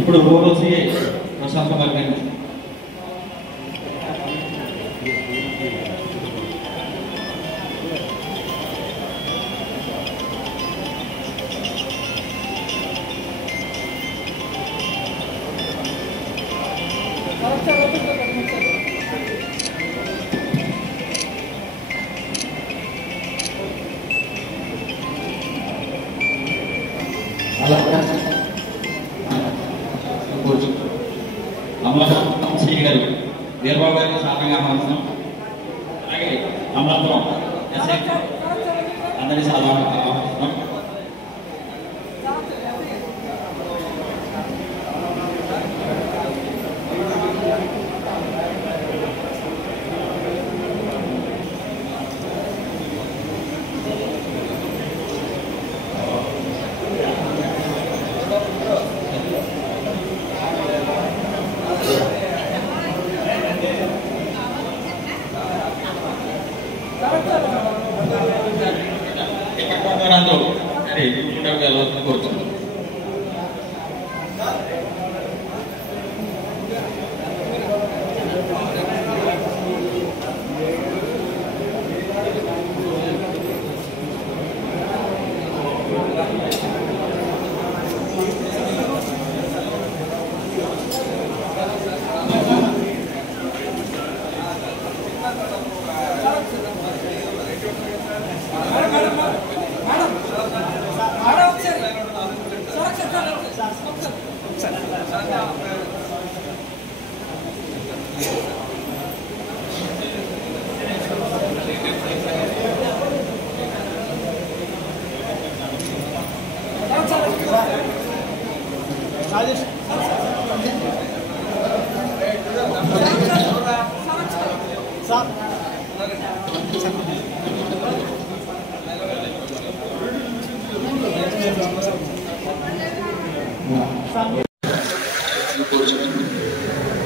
ఇప్పుడు ఓరోసి ప్రశాంత వర్గం అమలాపురం శ్రీ గారు వీరబాబు గారికి సాధనగా అవసరం. అలాగే అమలాపురం ఎస్ఐ అందరి సాధారణ అవసరం. కోరుతున్నాను.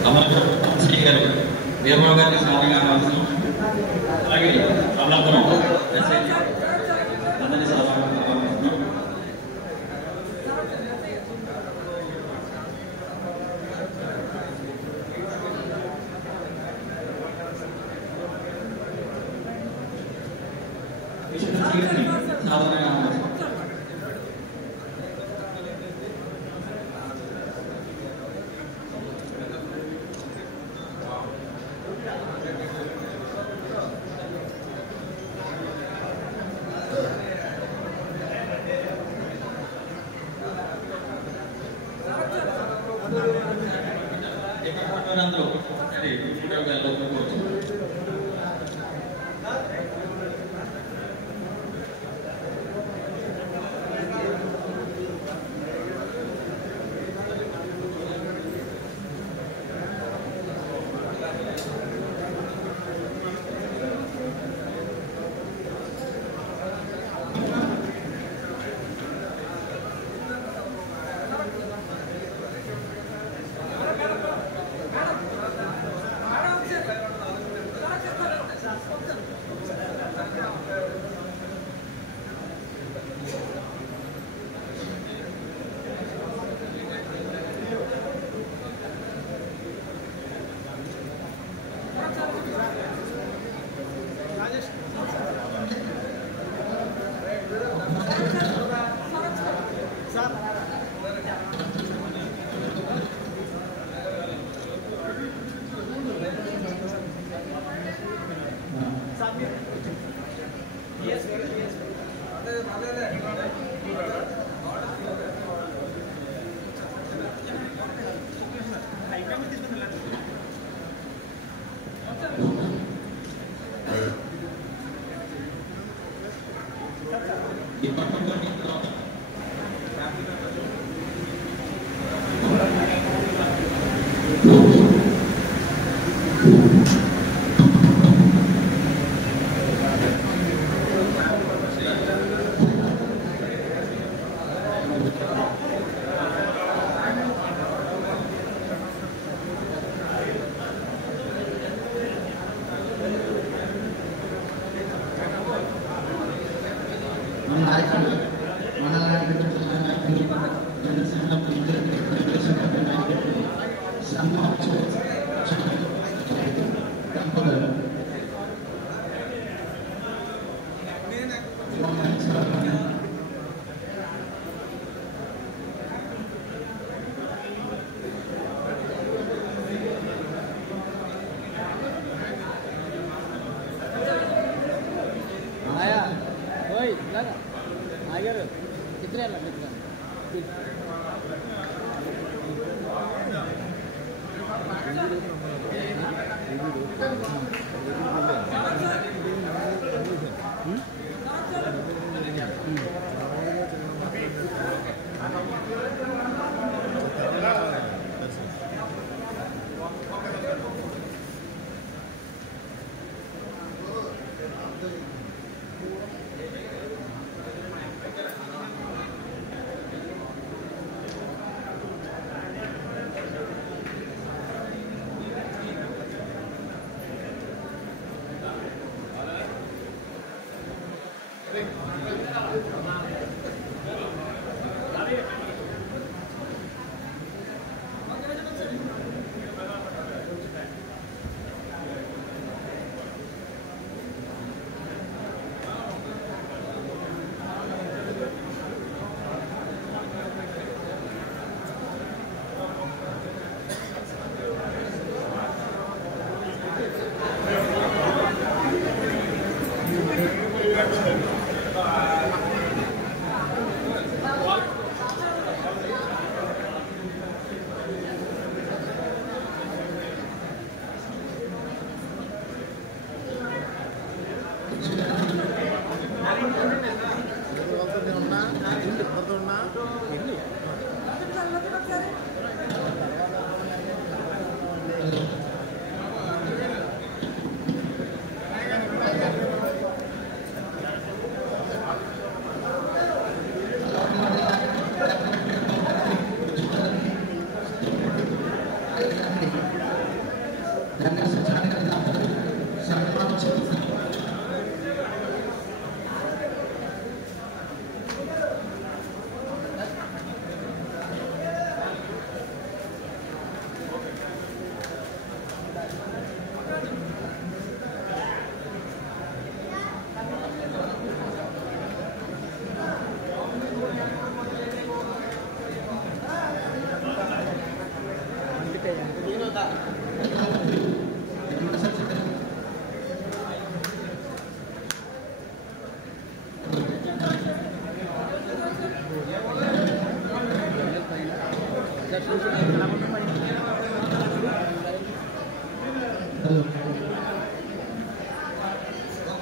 అమలాపురం శ్రీ గారు వీరబాబు గారికి సాధనగా అవసరం. అలాగే అమలాపురం ఎస్ఐ అందరి సాధారణ అవసరం. సాధారణంగా మన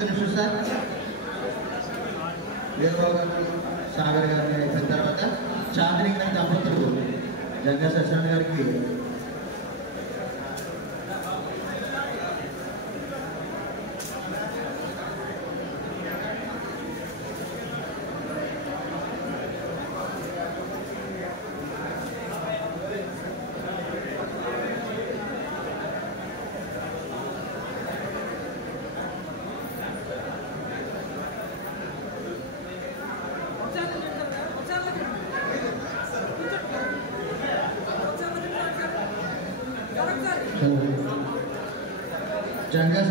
నిమిషం సార్. వీరబాబు గారు సాగర్ గారిని అయిపోయిన తర్వాత చాంద్రి గారి దంపతులు జంగా సత్యనారాయణ గారికి जंगा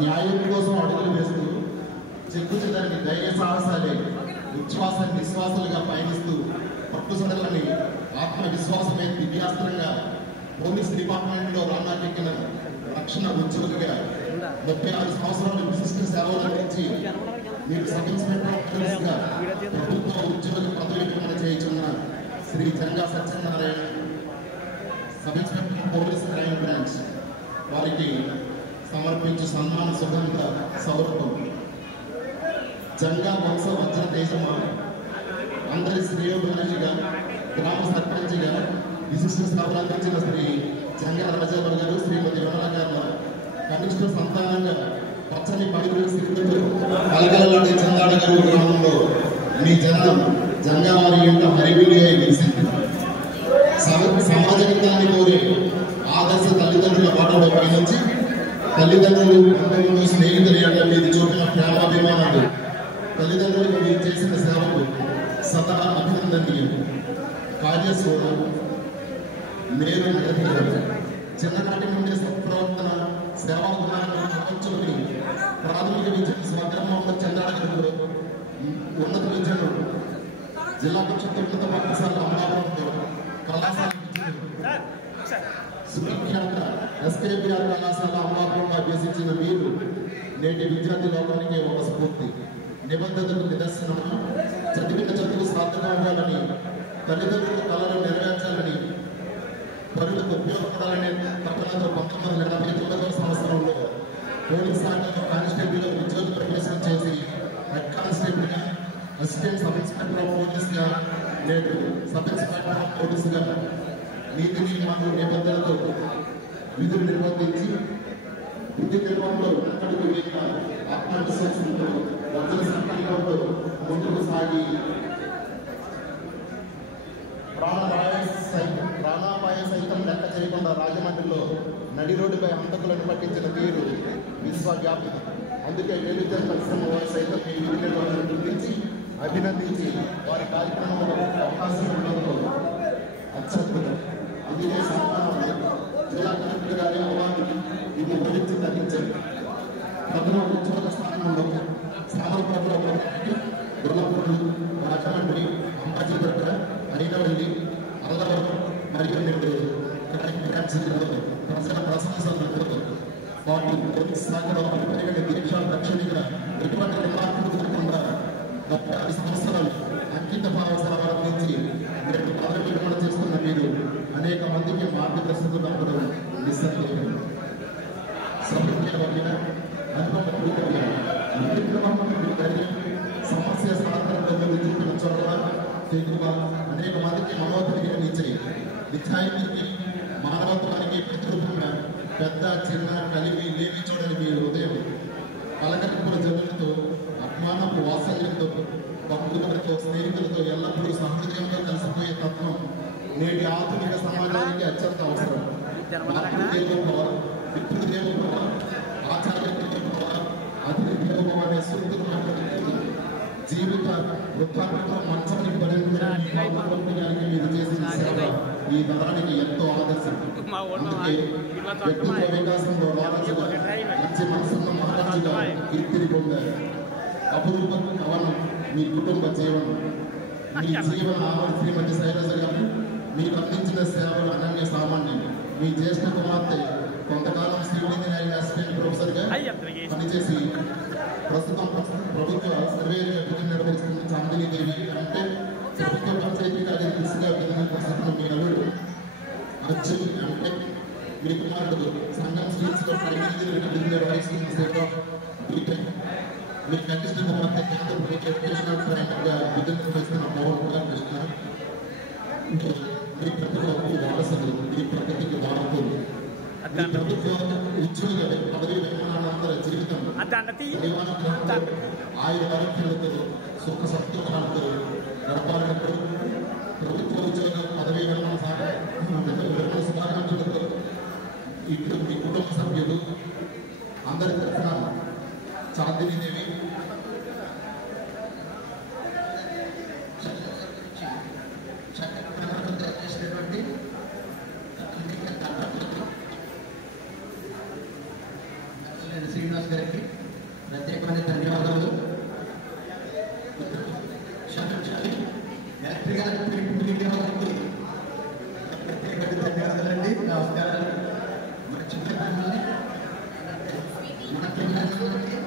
న్యాయం కోసం అడుగులు వేస్తూ చెక్కుచెదరని ధైర్య సాహసాలే ఉచ్ఛ్వాస నిశ్వాసాలుగా పయనిస్తూ పట్టుసడలని ఆత్మవిశ్వాసమే దివ్యాస్త్రంగా పోలీస్ డిపార్ట్మెంట్లో రాణాకెక్కిన రక్షణ ఉద్యోగిగా 36 సంవత్సరాల విశిష్ట సేవలు అందించి మీరు సబ్ ఇన్స్పెక్టర్గా ప్రభుత్వ ఉద్యోగ పదవి విరమణ చేయుచున్న Shri Janga Satyanarayana sub inspector police crime branch వారికి సమర్పించే సన్మాన సుగంధ సౌరభం. జంగా వంశ వజ్ర దేశమా అందరి శ్రేయోభిలాషిగా గ్రామ సర్పంచ్గా విశిష్ట సేవలు అందించిన శ్రీ జంగా రాజారావు గారు శ్రీమతి విమల గారు కనిష్ట సంతానంగా పచ్చని పడుగులు స్థితితో కలకలలాడే చందాడ గారు గ్రామంలో మీ జనం జంగా వారి యొక్క హరివిడి అయి గెలిచింది. సమాజ హితాన్ని కోరే ఆదర్శ తల్లిదండ్రుల బాటలో పయనించి తల్లిదండ్రులు కుటుంబంలో స్నేహితులు అంటే మీరు చూపిన ప్రేమాభిమానాలు తల్లిదండ్రులకు మీరు చేసిన సేవకు సదా అభినందనీయం. కార్యశూరం మేలు నిరధికారం చిన్ననాటి నుండి సత్ప్రవర్తన సేవా గుణాలను ఆలోచనని ప్రాథమిక విద్యను స్వగ్రామంలో చెందాడగలరు. ఉన్నత విద్యను జిల్లా పరిషత్ ఉన్నత పాఠశాల అమలాపురంలో కళాశాల సుఖ్యాత ఎస్కేబిఆర్ కళాశాల అమలాపురంలో అభ్యసించిన మీరు నేటి విద్యార్థి లోకానికి ఒక స్ఫూర్తి. నిబంధనలకు నిదర్శనము చదివిన చదువు సార్థకం అవ్వాలని తల్లిదండ్రుల కళలు నెరవేర్చాలని పనులకు ఉపయోగపడాలనే తపనతో 1989వ సంవత్సరంలో పోలీస్ శాఖలో కానిస్టేబుల్ ఉద్యోగ ప్రవేశం చేసి హెడ్ కానిస్టేబుల్గా అసిస్టెంట్ సబ్ ఇన్స్పెక్టర్ ఆఫ్ పోలీస్గా నేడు సబ్ ఇన్స్పెక్టర్ ఆఫ్ పోలీసుగా నీతి నియమాలు నిబంధనలతో విధులు నిర్వర్తించి విద్య నిర్వహణలో అక్కడికి వెళ్ళిన ఆత్మవిశ్వాసంతో వజ్ర సంకల్పంతో ముందుకు సాగి ప్రాణాపాయ సైతం లెక్క చేయకుండా రాజమండ్రిలో నడి రోడ్డుపై హంతకులను పట్టించిన తీరు విశ్వవ్యాపి. అందుకే టెలివిజన్ పరిశ్రమ వారి సైతం ఈ విధి నిర్వహణను గుర్తించి అభినందించి వారి కార్యక్రమంలో అవకాశం ఉండడంలో అత్యద్భుతం. ఇది సన్మానం జిల్లా కలెక్టర్ గారి అవార్డు ఇది గురించి తగ్గించారు. ప్రథమ ఉద్యోగ స్థానంలో సామర్పంలో గుర్లపూడి రాజమండ్రి అంబాజీపేట హైదరాబాద్ అల్లవరం మరియు రెండు ప్రజల ప్రశంసలు వాటి పోలీస్ శాఖలో పరిగణ దీక్ష దక్షిణిగా ఎటువంటి రిమార్కులు జరగకుండా 36 సంవత్సరాలు అంకిత భావసల నుంచి మీరు పదవి విరమణ చేస్తున్న మీరు అనేక మందికి మార్గదర్శకులు తప్పడం నిస్సందేహం. సమస్య సాధారణ చూపిన చోట తెలుగుగా అనేక మందికి మనోధైర్యాన్నిచ్చే నిజాయితీకి మానవత్వానికి ప్రతిరూపంగా పెద్ద చిన్న కలిమి లేవి చూడని మీ హృదయం కలకత్తుల జనులతో అభిమానపు వాత్సల్యంతో భక్తులతో స్నేహితులతో ఎల్లప్పుడూ సహృదయంగా కలిసిపోయే తత్వం నేటి ఆధునిక సమాజానికి అత్యంత అవసరం. పితృ దేవోభవ ఆచార్య దేవోభవ అతిథి దేవోభవ అనే సూక్తులు జీవిత వృత్తాంతంలో మంచాన్ని పరిగణించడానికి మీరు చేసిన సేవ ఈ తరానికి ఎంతో ఆదర్శం. అందుకే వ్యక్తిత్వ వికాసంలో రాజుగా మంచి మనసున్న మహారాజుగా కీర్తిని పొందారు. అపురూప కవనం మీ కుటుంబ జీవనం. మీ జీవన ఆవిడ శ్రీమతి శైలజ గారు మీకు అందించిన సేవలు అనన్య సామాన్యం. మీ జ్యేష్ఠ కుమార్తె కొంతకాలం సివిల్ ఇంజనీరింగ్ అసిస్టెంట్ ప్రొఫెసర్గా పనిచేసి ప్రస్తుతం ప్రభుత్వ సర్వేలు నిర్వహిస్తున్న చాందిని దేవి అంటే ప్రభుత్వ పంచాయతీ కార్యదర్శిగా విధులు మీ నలుడు అర్జున్ అంటే మీ కుమారుడు సంఘం స్వీట్స్లో నిర్వహిస్తున్న సేవ బీటెక్. మీ కనిష్ట కుమార్తె కేంద్ర ప్రభుత్వ ఎడ్యుకేషనల్ ట్రైనర్గా విధులు నిర్వహిస్తున్న పవన్ కుమార్ కృష్ణ. మీ ప్రతిభకు వారసులు, మీ ప్రగతికి వారసులు, మీ ప్రభుత్వ ఉద్యోగ పదవి విరమణానంతర జీవితం ఆయుర ఆరోగ్యాలతో సుఖ సంతోషాలతో గడపాలని ప్రభుత్వ ఉద్యోగ పదవి విరమణ శుభాకాంక్షలతో ఇప్పుడు మీ కుటుంబ సభ్యులు అందరి తరఫున చాందిని దేవి చేసినటువంటి శ్రీనివాస్ గారికి ప్రత్యేకమైన ధన్యవాదాలు. ఎలక్ట్రిక్ గారికి ప్రత్యేకమైన ధన్యవాదాలండి. నమస్కారాలు. మన చిన్న పిల్లల్ని మన పిల్లలకి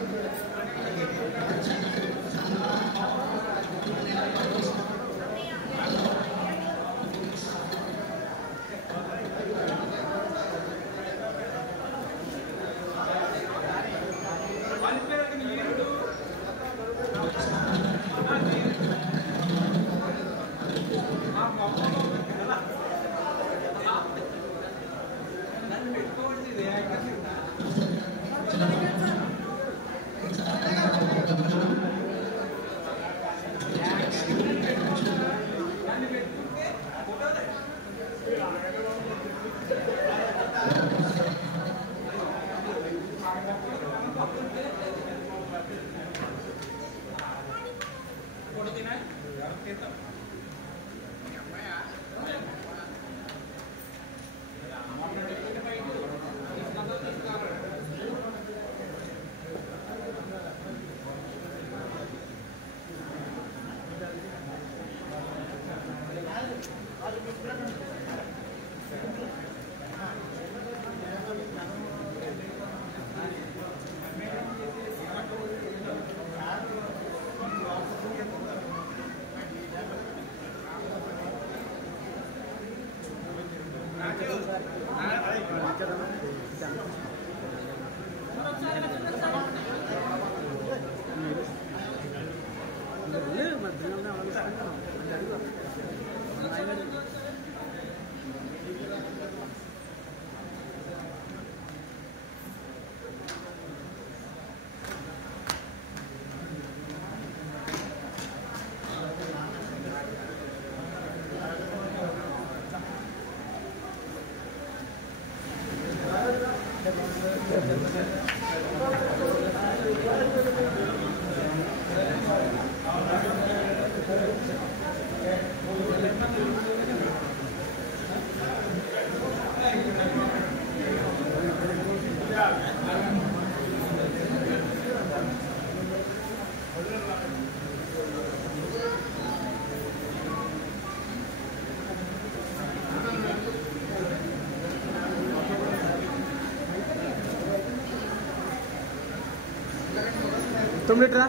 తమ్ముడురా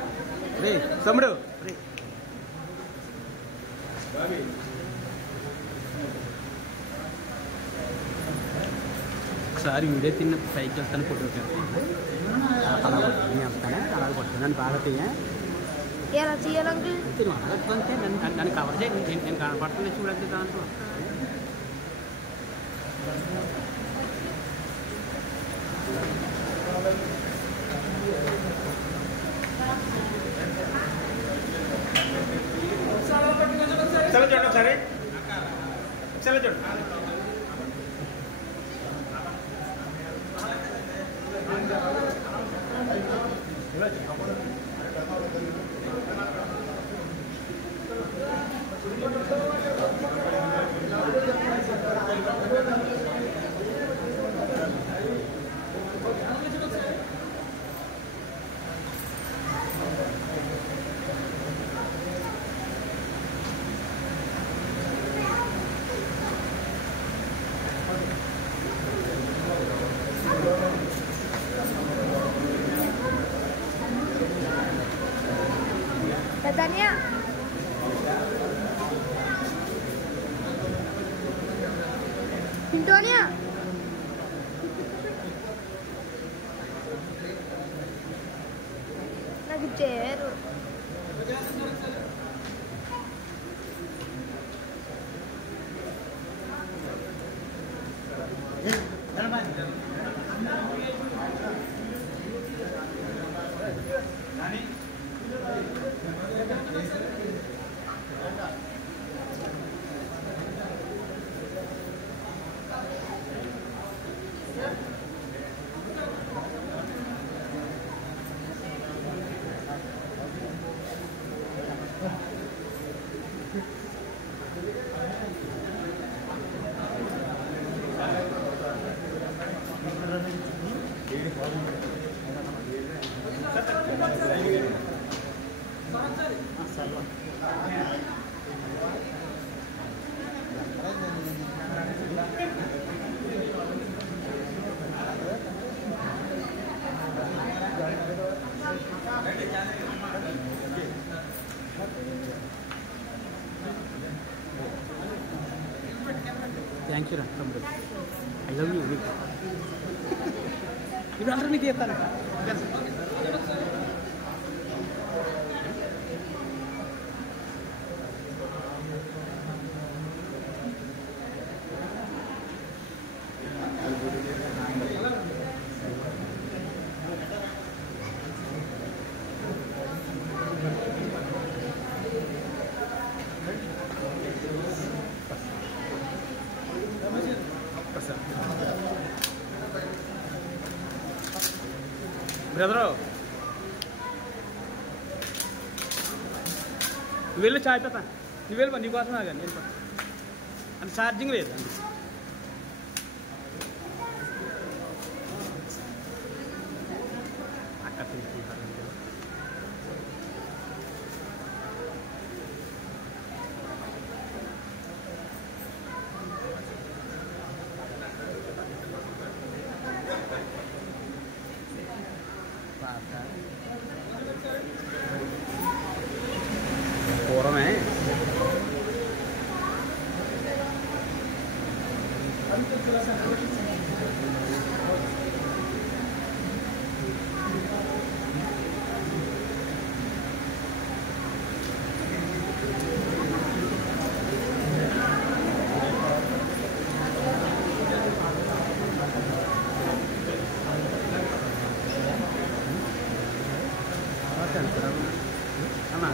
రే తమ్ముడు ఒకసారి వీడియో తిన్న పైకి వెళ్తాను ఫోటోకి అలా కొడుతుంది నన్ను బాగా ఎలా చేయాలంటే నన్ను కవర్ చేయండి నేను కనపడుతుంది చూడండి దాంట్లో चलो चलो सर चलो चलो Antonia. Antonia. నాకు చేరు థ్యాంక్ యూ రా తమ్ముడు ఐ లవ్ యూ ఇప్పుడు అందరూ మీకు చెప్తాను బ్రదరు నువ్వు వెళ్ళి చాయ్ పెడతా నువ్వు వెళ్ళి నీకోసం ఆగాను వెళ్ళిపో అంటే ఛార్జింగ్ లేదు అండి అక్కడ తీసుకుంటాను పూర్వమే అన్నా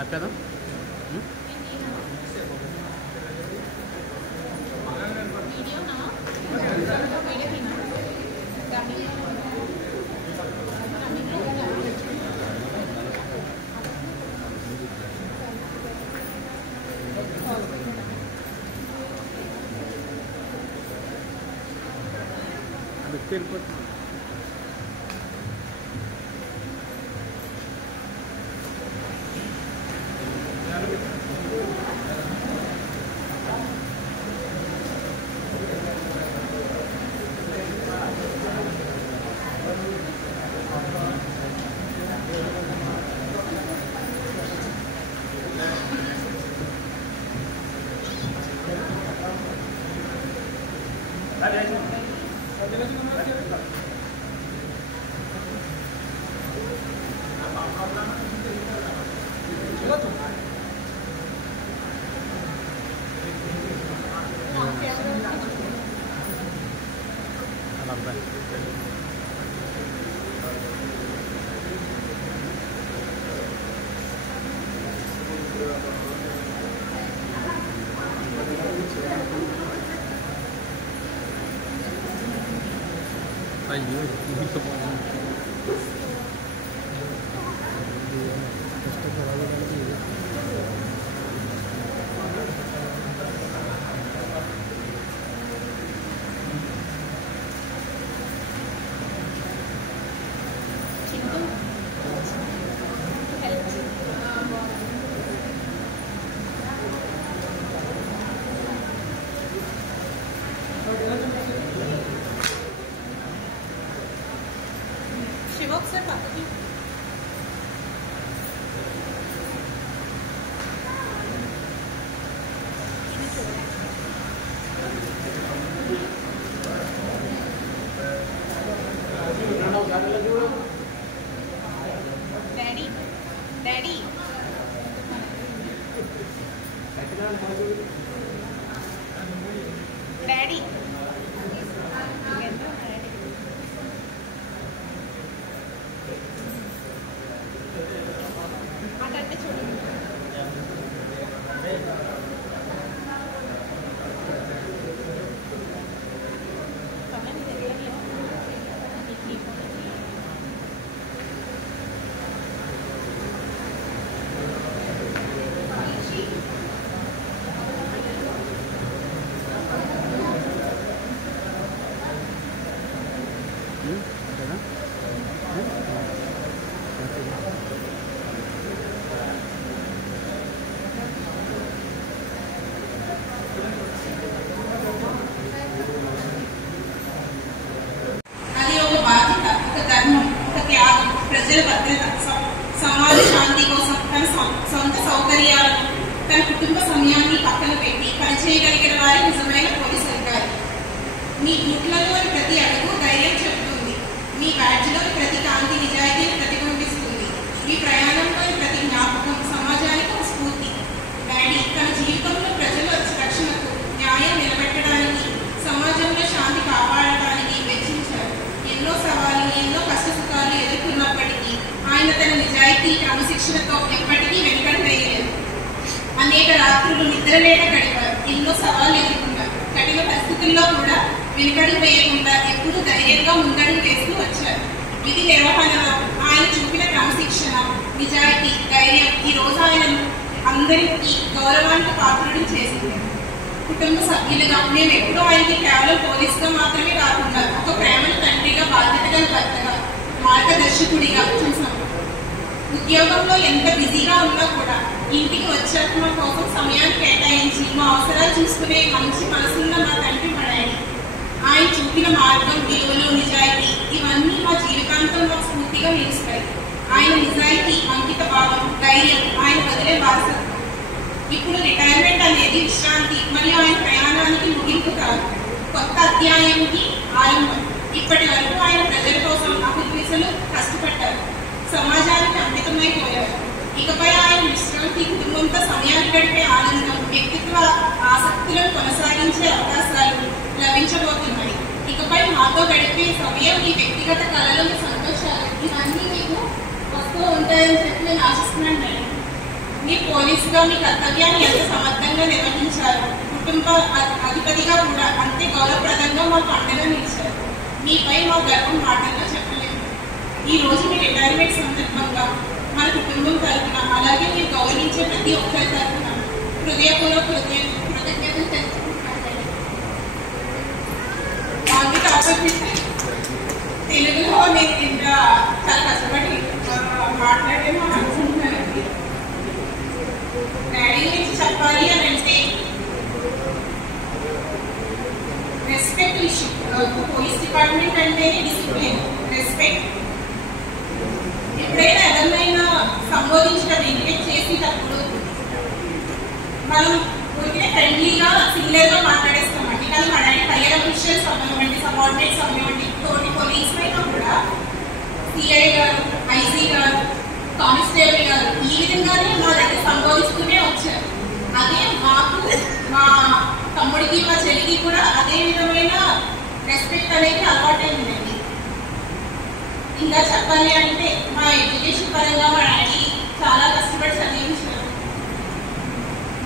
ఆపేదా అది వెళ్ళిపోతుంది Gracias. వాళ్ళ అబ్బాయి. అయ్యో శివ ఒకసారి పక్కకి డాడీ డాడీ డాడీ అటంటే చూడండి అది ఒక బాధ్యత, ఒక ధర్మం, ఒక త్యాగం, ప్రజల భద్రత, సమాజ శాంతి కోసం తన సొంత సౌకర్యాలను, తన కుటుంబ సమయాన్ని పక్కన పెట్టి పనిచేయగలిగిన వారి నిజమైన పోలీసు అధికారి. మీ గుట్లలోని ప్రతి అడుగు ధైర్యం చెబుతుంది. మీ బ్యాడ్జ్లోని ప్రతి కాంతి నిజాయితీని ప్రతిబింబిస్తుంది. మీ ప్రయాణంలోని ప్రతి జ్ఞాపకం సమాజానికి ఒక స్ఫూర్తి. డాడీ తన జీవితంలో ప్రజల రక్షణకు, న్యాయం నిలబెట్టడానికి, సమాజంలో శాంతి కాపాడటానికి వెచ్చించారు. ఎన్నో సవాళ్లు, ఎన్నో కష్టసుఖాలు ఎదుర్కొన్నప్పటికీ ఆయన తన నిజాయితీ, క్రమశిక్షణతో ఎప్పటికీ వెనుకడు వేయలేదు. అనేక రాత్రులు నిద్రలేక గడిపారు. ఎన్నో సవాళ్లు ఎదుర్కొన్నారు. కఠిన పరిస్థితుల్లో కూడా వెనుకడుగు వేయకుండా ఎప్పుడూ ధైర్యంగా ముందడుగు వేస్తూ వచ్చారు. విధి నిర్వహణలో ఆయన చూపిన క్రమశిక్షణ, నిజాయితీ, ధైర్యం ఈ రోజు ఆయనను అందరికీ గౌరవానికి పాత్రుడిని చేసింది. కుటుంబ సభ్యులుగా మేము ఎప్పుడూ ఆయనకి కేవలం పోలీసుగా మాత్రమే కాకుండా ఒక ప్రేమల తండ్రిగా, బాధ్యత గల భర్తగా, మార్గదర్శకుడిగా చూసాం. ఉద్యోగంలో ఎంత బిజీగా ఉన్నా కూడా ఇంటికి వచ్చాక మా కోసం సమయాన్ని కేటాయించి మా అవసరాలు చూసుకునే మంచి మనసున్న మా తండ్రి మా డాడీ. ఆయన చూపిన మార్గం, విలువలు, నిజాయితీ ఇవన్నీ మా జీవితాంతం మాకు స్ఫూర్తిగా నిలుస్తాయి. ఆయన నిజాయితీ, అంకిత భావం, ధైర్యం ఆయన వదిలే వారసత్వం. ఇప్పుడు రిటైర్మెంట్ అనేది విశ్రాంతి మరియు ఆయన ప్రయాణానికి ముగింపు కాదు, కొత్త అధ్యాయానికి ఆరంభం. ఇప్పటి వరకు ఆయన ప్రజల కోసం అహర్నిశలు కష్టపడ్డారు, సమాజానికి అంకితమైపోయారు. ఇకపై ఆయన విశ్రాంతి, కుటుంబంతో సమయాన్ని గడిపే ఆనందం, వ్యక్తిత్వ ఆసక్తులను కొనసాగించే అవకాశాలు లభించబోతున్నాయి. ఇకపై మాతో గడిపే సమయం, మీ వ్యక్తిగత కళలు, మీ సంతోషాలు ఇవన్నీ మీకు వస్తూ ఉంటాయని చెప్పి నేను ఆశిస్తున్నాను. మీ పోలీసుగా మీ కర్తవ్యాన్ని ఎంత సమర్థంగా నిర్వహించారు. కుటుంబ అధిపతిగా కూడా అంతే గౌరవప్రదంగా మా పండుగ నిలిచారు. మీపై మా గర్వం మాటల్లో చెప్పలేదు. ఈ రోజు మీ రిటైర్మెంట్ సందర్భంగా మన కుటుంబం తరఫున, అలాగే మీరు గౌరవించే ప్రతి ఒక్కరి తరఫున హృదయపూర్వక కృతజ్ఞతలు తెలుసుకుంటున్నాను. తెలుగులో నేను ఇంత చాలా కష్టపడి మాట్లాడేమో అనుకుంటున్నానండి. డాడీ గురించి చెప్పాలి అని అంటే రెస్పెక్ట్ ఇష్యూ. పోలీస్ డిపార్ట్మెంట్ అంటేనే డిసిప్లిన్, రెస్పెక్ట్. ఎప్పుడైనా ఎవరినైనా సంబోధించడం, ఇండికేట్ చేసేటప్పుడు మనం ఊరికే ఫ్రెండ్లీగా, సిమిలర్గా మాట్లాడేస్తామండి. కానీ మన హైయర్ అఫీషియల్స్ అవ్వనివ్వండి, సబార్డినేట్స్ అవ్వనివ్వండి, తోటి కొలీగ్స్ పైన కూడా సిఐ గారు, ఐసీ గారు, కానిస్టేబుల్ గారు ఈ విధంగానే మా దగ్గర సంబోధిస్తూనే వచ్చారు. అదే మాకు, మా తమ్ముడికి, మా చెల్లికి కూడా అదే విధమైన రెస్పెక్ట్ అనేది అలవాటైందండి. ఇంకా చెప్పాలి అంటే మా ఎడ్యుకేషన్ పరంగా మా డాడీ చాలా కష్టపడి చదివించారు.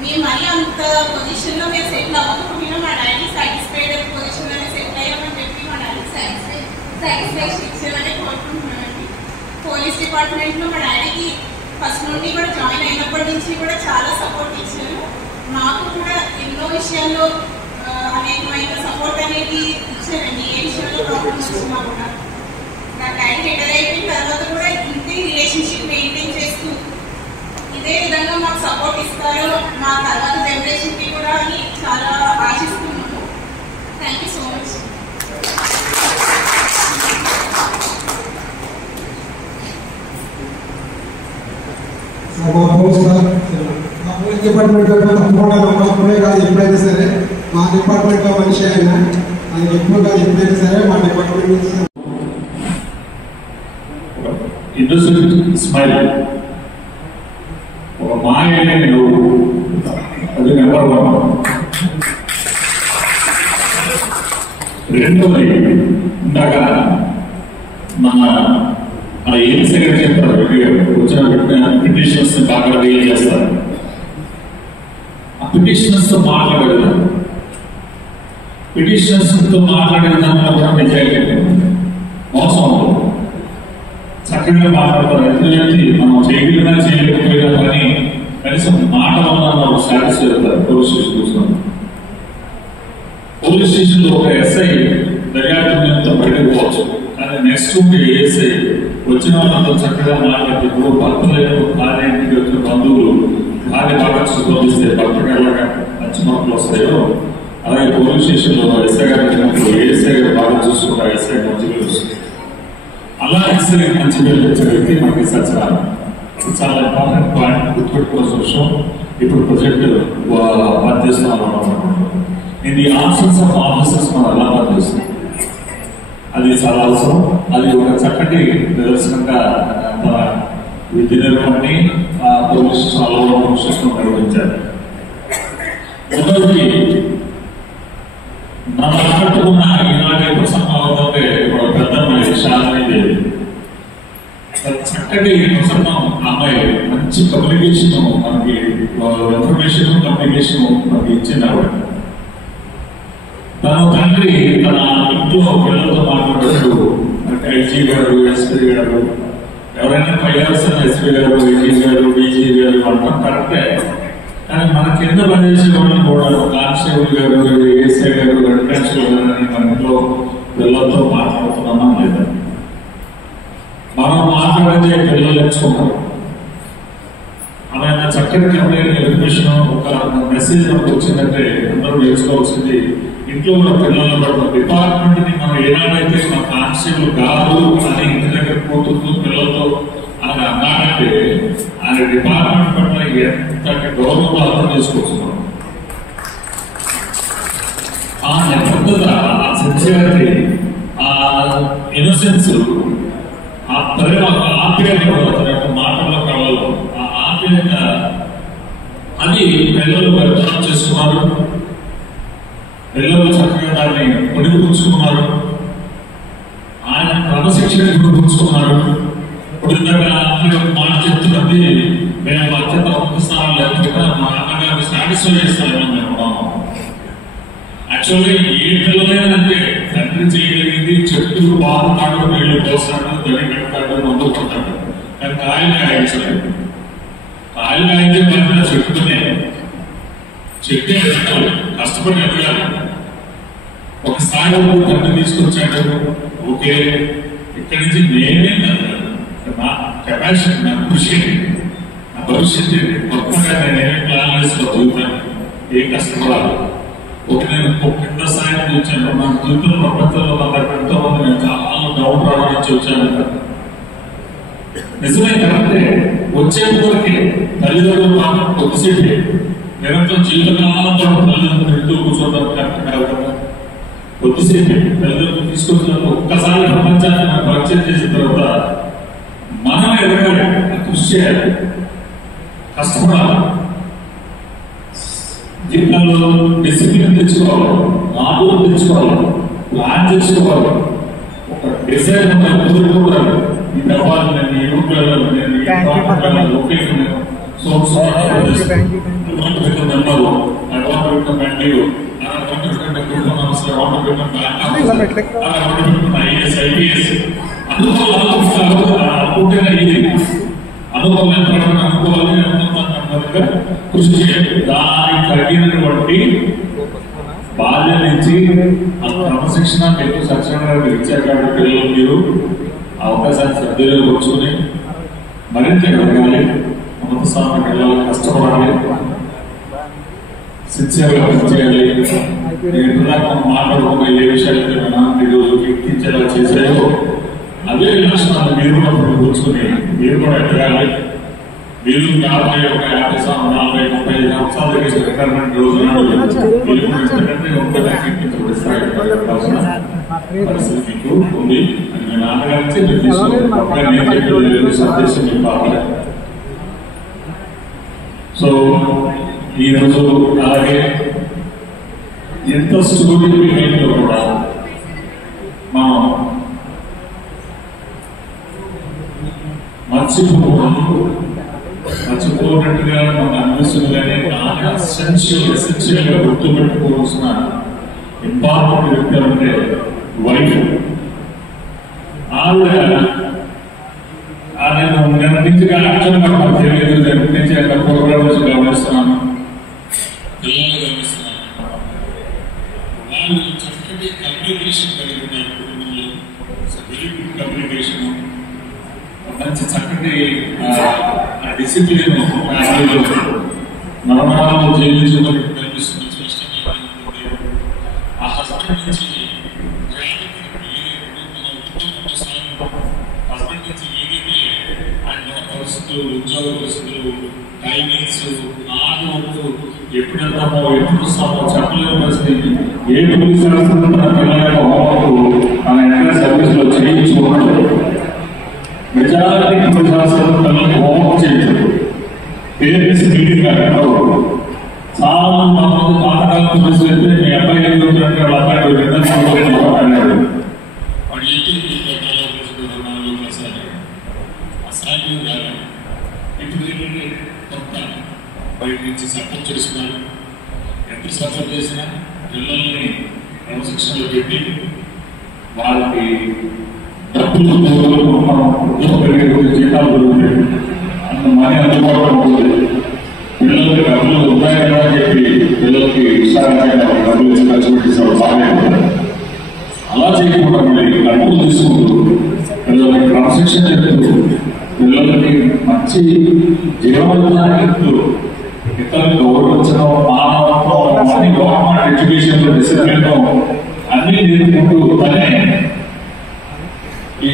మేము మరీ అంత పొజిషన్లో మేము సెటిల్ అవ్వకపోయినా మా డాడీ సాటిస్ఫైడ్ పొజిషన్లోనే సెటిల్ అయ్యామని చెప్పి మా డాడీ సాటిస్ఫాక్షన్ ఇచ్చేయాలని కోరుకుంటున్నానండి. పోలీస్ డిపార్ట్మెంట్లో మా డాడీకి ఫస్ట్ నుండి కూడా జాయిన్ అయినప్పటి నుంచి కూడా చాలా సపోర్ట్ ఇచ్చారు. మాకు కూడా ఎన్నో విషయాల్లో అనేకమైన సపోర్ట్ అనేది ఇచ్చారండి. ఏ విషయంలో ప్రాబ్లమ్స్ వచ్చినా కూడా నా డాడీ రిటైర్ అయిపోయిన తర్వాత కూడా ఇంతే రిలేషన్షిప్ మెయింటైన్ చేస్తూ ఇదే విధంగా మాకు సపోర్ట్ ఇస్తారు మా తర్వాత జనరేషన్కి కూడా అని చాలా ఆశిస్తున్నాము. Thank you so much. Police డిపార్ట్మెంట్లో తప్పకుండా నమ్మకమే కాదు, ఎప్పుడైనా సరే మా డిపార్ట్మెంట్లో మనిషి అయినా అది ఎక్కువగా ఎప్పుడైనా సరే మా డిపార్ట్మెంట్ ఇన్నోసెంట్ స్మైల్, ఒక మాయనే నువ్వు, అది నెంబర్ 1. రెండోది ఇందాక మన ఏం సెక్రటరీ చెప్తారు, వచ్చిన పిటిషనర్స్ బాగా డీల్ చేస్తారు. ఆ పిటిషనర్స్ తో మాట్లాడేది, పిటిషనర్స్ తో మాట్లాడే దాంట్లో కూడా నిజాయితీ మోసం ఉంటుంది. చక్కగా మాట్లాడతారు. ఎందుకంటే మనం చేయగలిగినా చేయలేకపోయినా కానీ కనీసం మాట వల్ల సాటిస్ఫై అవుతారు. పోలీస్ స్టేషన్ కూర్చొని పోలీస్ స్టేషన్ లో ఒక ఎస్ఐ దర్యాప్తు బయటకు పోవచ్చు, కానీ నెక్స్ట్ ఉంటే ఏఎస్ఐ వచ్చిన వాళ్ళతో చక్కగా మాట్లాడితే ఇప్పుడు భర్త లేదు భార్య ఇంటికి వచ్చిన బంధువులు భార్య బాగా చూపిస్తే భర్తకు ఎలాగా మంచి మార్పులు వస్తాయో అలాగే పోలీస్ స్టేషన్ లో ఎస్ఐ గారు వచ్చినప్పుడు ఏఎస్ఐ గారు బాగా చూసుకుంటారు, ఎస్ఐ మంచి పేరు వస్తుంది. అలా ఎస్ఐ మంచి పేరు వచ్చే వ్యక్తి మనకి సత్యనారాయణ. చాలా ఇంపార్టెంట్ పాయింట్ గుర్తుపెట్టుకోవాల్సిన విషయం. ఇప్పుడు ప్రొజెక్ట్ పనిచేస్తున్నాం. ఇది ఆప్షన్స్ ఆఫ్ ఆఫీసర్స్ మనం ఎలా పనిచేస్తుంది అది చాలా అవసరం. అది ఒక చక్కటి నిదర్శనంగా మన విద్య నిర్వహణని పోలీసు చాలా విషయంలో నిర్వహించారు. మొదటి మనం ఆకట్టుకున్న ఈనాటి ప్రసంగం అవుతుంటే పెద్ద శాలని చక్కటి ప్రసంగం అమ్మాయి మంచి కమ్యూనికేషన్ మనకి ఇన్ఫర్మేషన్ కమ్యూనికేషన్ మనకి ఇచ్చింది. ఆవిడ తన తండ్రి తన ఇంట్లో పిల్లలతో మాట్లాడేటప్పుడు ఐజీ గారు ఎస్పీ గారు ఎవరైనా పైన ఎస్పీ గారు ఐజీ గారు డీజీ గారు అంటాం కరెక్టే, కానీ మన కింద పనిచేసే వాళ్ళని కూడా కానిస్టేబుల్ గారు ఏఎస్ఐ గారు హెడ్ కానిస్టేబుల్ గారు అని మన ఇంట్లో పిల్లలతో మాట్లాడుతున్నామా లేదా? మనం మాట్లాడితే పిల్లలు నేర్చుకుంటారు. ఆమె చక్కటి కంప్లైంట్ ఇన్ఫర్మేషన్ ఒక మెసేజ్ మనకు వచ్చిందంటే అందరూ నేర్చుకోవాల్సింది ఇంట్లో ఉన్న పిల్లలు డిపార్ట్మెంట్ ని మనం ఏనాడైతే మా కానిస్టేబుల్ కాదు అని ఇంటి దగ్గర పోతుందో పిల్లలతో అని అన్నాడంటే ఆయన డిపార్ట్మెంట్ పట్ల ఎంతటి గౌరవంలో అర్థం చేసుకొస్తున్నాం. ఆ నిబద్ధత, ఆ సిన్సియారిటీ, ఆ ఇన్నోసెన్స్, ఆ ప్రేమ, ఆప్యాయత మాటల్లో కళలో ఆ ఆప్యాయత అది పిల్లలు వ్యక్తం చేసుకున్నారు. పిల్లలు చక్కగా దాన్ని పొడిపుచ్చుకున్నారు. ఆయన క్రమశిక్షణ పుచ్చుకున్నారు. ఇప్పుడు మాట చెప్తున్నది మేము అత్యంత ఒక్క స్థానం లేకపోతే మా అన్నగారిని సాటిస్ఫై చేస్తామని మేము యాక్చువల్గా ఏ పిల్లలేదంటే తండ్రి చేయగలిగింది చెట్టు బాగుతాడు, నీళ్లు పోస్తాడు, దడి పెడతాడు, మందు కొట్టాడు, కానీ కాయలు కాయించలేదు. కాయలు కాయించే పని చెట్టునే చెట్టే ఎదగాలి, కష్టపడి ఎదగాలి. ఒక స్థాయి తండ్రి తీసుకొచ్చాడు. ఓకే, ఇక్కడి నుంచి నేనే నా కెపాసిటీ, నా కృషి, నా భవిష్యత్తు మొత్తంగా నేనేమి ప్లాన్ చేస్తూ చదువుతాను, ఏ కష్టపడాలి. ఒక నేను కింద స్థాయి నుంచి వచ్చాను. నా జీవితంలో ప్రపంచంలో ఎంతో మంది నేను చాలా డౌన్ రావడం నుంచి వచ్చాను. నిజమే, కరెక్టే. వచ్చేందువరకే తల్లిదండ్రులు మాత్రం కొద్దిసేపే నిరంతరం జీవితకాలంలో తల్లిదండ్రులు ఇంటూ కూర్చోవడం కరెక్ట్ కాదు కదా. కొద్దిసేపే తల్లిదండ్రులు తీసుకొచ్చినప్పుడు ఒక్కసారి ప్రపంచాన్ని మనం పరిచయం చేసిన తర్వాత మనం ఎదగాలి, కృషి చేయాలి, కష్టపడాలి, జీవితంలో డిసిప్లిన్ తెచ్చుకోవాలి, మార్పులు తెచ్చుకోవాలి. ప్లాన్ చేసుకోవాలి. ఒక డిజైన్ కూడా ఈ డబ్బాలు నేను ఈ రూట్ వెళ్ళాలి, నేను ఈ లొకేషన్ కృషి చేయాలి. దానికి తగినటువంటి బాల్యం నుంచి క్రమశిక్షణ మీకు సత్సంగా ఇచ్చారు కాబట్టి పిల్లలు మీరు అవకాశాన్ని సద్వినియోగపరుచుకుని మరింత ఎదగాలి, ఉన్నత స్థానానికి వెళ్ళాలి, కష్టపడాలి, సిన్సియర్గా పనిచేయాలి. మనం మాట్లాడుకున్న ఏ విషయాలైతే మనం ఈరోజు ఎక్కించేలా చేశాయో అదే లక్షణాలు మీరు కూడా కూర్చుని మీరు కూడా ఎదగాలి. మీరు 50 30 సంవత్సరాలు చేసే రిటైర్మెంట్ రోజు పరిస్థితి మీకు ఉంది. మీ నాన్నగారి సందేశం మీకు కావాలి. సో ఈరోజు అలాగే ఎంత స్టోరీ లో కూడా మనం మర్చిపోయినట్టుగా మనకు అనిపిస్తుంది. కానీ ఎసెన్షియల్ గా గుర్తుపెట్టుకోవాల్సిన ఇంపార్టెంట్ వ్యక్తి అంటే వైఫ్. ఆవిడ నేను నిన్న నుంచి యాక్చువల్గా నాకు తెలియదు, దగ్గర నుంచి అక్కడ ప్రోగ్రామ్స్ గమనిస్తున్నాను, పిల్లలు గమనిస్తున్నాను. వాళ్ళు చక్కటి కమ్యూనికేషన్ కలిగి ఉన్నారు కుటుంబంలో. వెరీ గుడ్ కమ్యూనికేషన్, మంచి చక్కటి డిసిప్లిన్ నవనాలు జీవించినట్టు కనిపిస్తుంది. ఆ హస్బెండ్ నుంచి హస్బెండ్ నుంచి ఏదైతే ఆయన పరిస్థితులు, ఉద్యోగ పరిస్థితులు, టైమింగ్స్, ఆటలు ఎప్పుడెళ్తామో ఎప్పుడు వస్తామో చెప్పలేని పరిస్థితి. ఏ పోలీస్ పిల్లలకు మన ఎక్కడ సర్వీస్ లో చేయించుకున్నాడు. మెజారిటీ పోలీస్ పిల్లలకి హోంవర్క్ చేయలేదు. పేరెంట్స్ మీటింగ్ అంటారు. చాలా మంది పాతకాలం పోలీసులు అయితే మీ అబ్బాయి ఏం చదువుతుంటే వాళ్ళ అబ్బాయి మాట్లాడాడు. వాడు అసాధ్యం కాదు. ఇప్పుడు ఏంటంటే కొత్త బయట నుంచి సపోర్ట్ చేస్తున్నారు. ఎంత సపోర్ట్ చేసినా పిల్లల్ని క్రమశిక్షణలో పెట్టి వాళ్ళకి డబ్బులు జీతాలు దొరుకుతాయి, అంత మనీ అందుబాటులో ఉంటుంది. పిల్లలకి డబ్బులు ఉన్నాయి కదా అని చెప్పి పిల్లలకి ఇష్టాన్ని డబ్బులు ఇచ్చి ఖర్చు పెట్టేసారు బాగా. అలా చేయకుండా మళ్ళీ డబ్బులు తీసుకుంటూ పిల్లలకి క్రమశిక్షణ చెప్తూ పిల్లలకి మంచి జీవనాన్ని చెప్తూ ఇతరులు గౌరవించడం, మానవత్వం అన్ని గవర్నమెంట్ ఎడ్యుకేషన్ లో డిసిప్లిన్ అన్ని నేర్చుకుంటూ తనే ఈ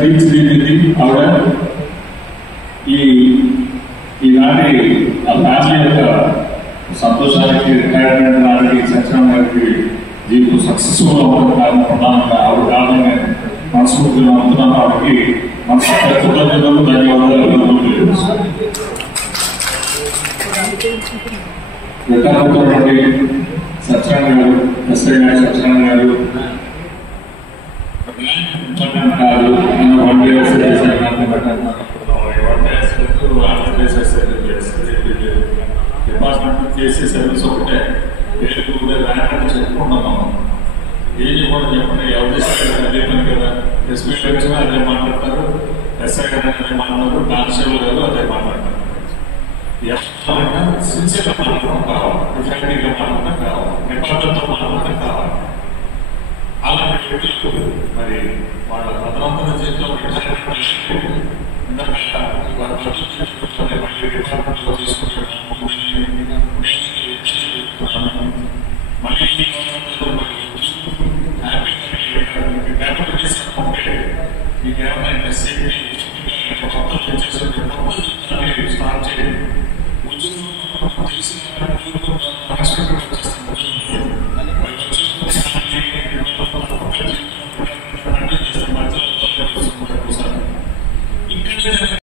తీర్చిదిద్దింది ఆవిడ. ఈనాటి ఆ ఫ్యామిలీ యొక్క సంతోషానికి, రిటైర్మెంట్ నాటికి సత్యనారాయణ గారికి జీవితం సక్సెస్ఫుల్ అవ్వడం కారణం ప్రధానంగా ఆవిడ కారణంగా మనస్ఫూర్తిగా అందుతున్నాను. ఆవిడకి కృతజ్ఞతలు, ధన్యవాదాలు. రిటైర్మెంట్ సత్యనారాయణ గారు, ఎస్ఐ గారు, సత్యనారాయణ గారు కాదు డిపార్ట్మెంట్ చేసే సర్వీస్ ఒకటే పేరు ర్యాంక్ చెప్పుకుంటున్నాము. ఏది కూడా చెప్పండి, ఎవరు చేస్తారు అదే పని కదా. ఎస్పీ వచ్చినా అదే మాట్లాడతారు, ఎస్ఐ గారు అదే మాట్లాడతారు, కానిస్టేబుల్ గారు అదే మాట్లాడతారు. ఎవరైనా సిన్సియర్గా మాట్లాడడం కావాలి, ఫ్యామిలీగా మాట్లాడడం కావాలి, డిపార్ట్మెంట్తో మాట్లాడడం కావాలి. అలాంటి వ్యక్తులు మరి వాళ్ళ ప్రధానంతర చేతిలో స్టార్ట్ చేయండి.